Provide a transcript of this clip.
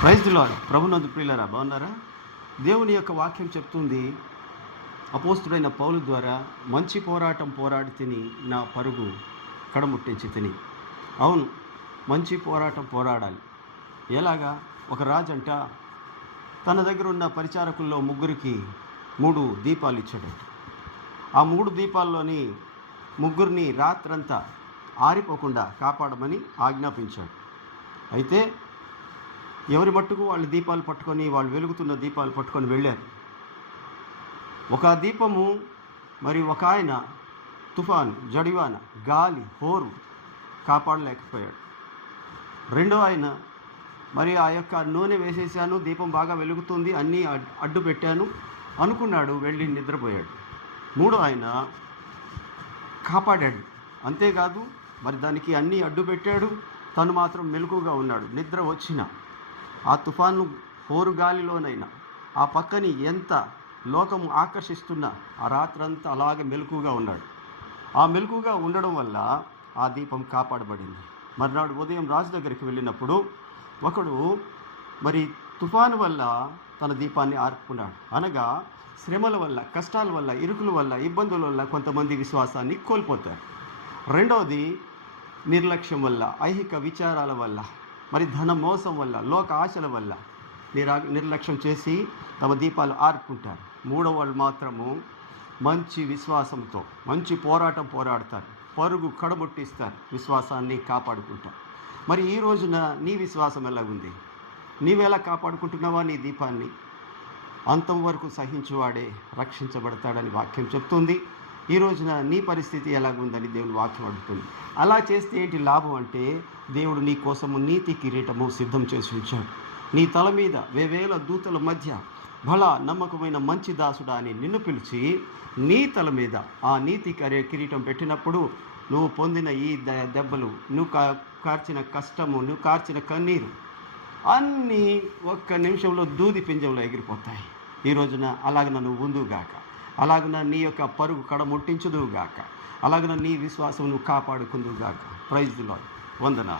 Praise the lord. ప్రభునందు ప్రియులారా, బాగున్నారా? దేవుని యొక్క వాక్యం చెప్తుంది, అపోస్తుడైన పౌలు ద్వారా, మంచి పోరాటం పోరాడి తిని నా పరుగు కడముట్టించి తిని. అవును, మంచి పోరాటం పోరాడాలి. ఎలాగా? ఒక రాజంట తన దగ్గర ఉన్న పరిచారకుల్లో ముగ్గురికి 3 దీపాలు ఇచ్చాడట. ఆ 3 దీపాల్లోని ముగ్గురిని రాత్రంతా ఆరిపోకుండా కాపాడమని ఆజ్ఞాపించాడు. అయితే ఎవరి మట్టుకు వాళ్ళు దీపాలు పట్టుకొని, వాళ్ళు వెలుగుతున్న దీపాలు పట్టుకొని వెళ్ళారు. ఒక దీపము మరి ఒక ఆయన తుఫాను, జడివాన, గాలి, హోరు కాపాడలేకపోయాడు. రెండో ఆయన మరి ఆ యొక్క నూనె వేసేసాను, దీపం బాగా వెలుగుతుంది, అన్నీ అడ్డు పెట్టాను అనుకున్నాడు, వెళ్ళి నిద్రపోయాడు. మూడో ఆయన కాపాడాడు. అంతేకాదు, మరి దానికి అన్నీ అడ్డు పెట్టాడు, తను మాత్రం మెలకుగా ఉన్నాడు. నిద్ర వచ్చిన ఆ తుఫాను హోరు గాలిలోనైనా ఆ పక్కని ఎంత లోకము ఆకర్షిస్తున్నా ఆ రాత్రంతా అలాగే మెలకుగా ఉన్నాడు. ఆ మెలకుగా ఉండడం వల్ల ఆ దీపం కాపాడబడింది. మర్నాడు ఉదయం రాజు దగ్గరికి వెళ్ళినప్పుడు ఒకడు మరి తుఫాను వల్ల తన దీపాన్ని ఆర్పుకున్నాడు. అనగా శ్రమల వల్ల, కష్టాల వల్ల, ఇరుకుల వల్ల, ఇబ్బందుల వల్ల కొంతమంది విశ్వాసాన్ని కోల్పోతారు. రెండవది నిర్లక్ష్యం వల్ల, ఐహిక విచారాల వల్ల, మరి ధన మోసం వల్ల, లోక ఆశల వల్ల నిర్లక్ష్యం చేసి తమ దీపాలు ఆర్పుకుంటారు. మూడో వాళ్ళు మాత్రము మంచి విశ్వాసంతో మంచి పోరాటం పోరాడతారు, పరుగు కడముట్టిస్తారు, విశ్వాసాన్ని కాపాడుకుంటారు. మరి ఈ రోజున నీ విశ్వాసం ఎలాగుంది? నీవెలా కాపాడుకుంటున్నావా నీ దీపాన్ని? అంతం వరకు సహించువాడే రక్షించబడతాడని వాక్యం చెప్తుంది. ఈ రోజున నీ పరిస్థితి ఎలాగుందని దేవుని వాక్యం అడుగుతుంది. అలా చేస్తే ఏంటి లాభం అంటే, దేవుడు నీ కోసము నీతి కిరీటము సిద్ధం చేసి ఉంచాడు. నీ తల మీద వేవేల దూతల మధ్య బల నమ్మకమైన మంచి దాసుడా అని నిన్ను పిలిచి నీ తల మీద ఆ నీతి కిరీటం పెట్టినప్పుడు నువ్వు పొందిన ఈ దెబ్బలు, నువ్వు కార్చిన కష్టము, నువ్వు కార్చిన కన్నీరు అన్నీ ఒక్క నిమిషంలో దూది పింజంలో ఎగిరిపోతాయి. ఈ రోజున అలాగ నువ్వు ఉందుగాక, అలాగన నీ యొక్క పరుగు కడముట్టించుదువుగాక, అలాగన నీ విశ్వాసం నువ్వు కాపాడుకుందువుగాక. Praise the lord. వందనాలు.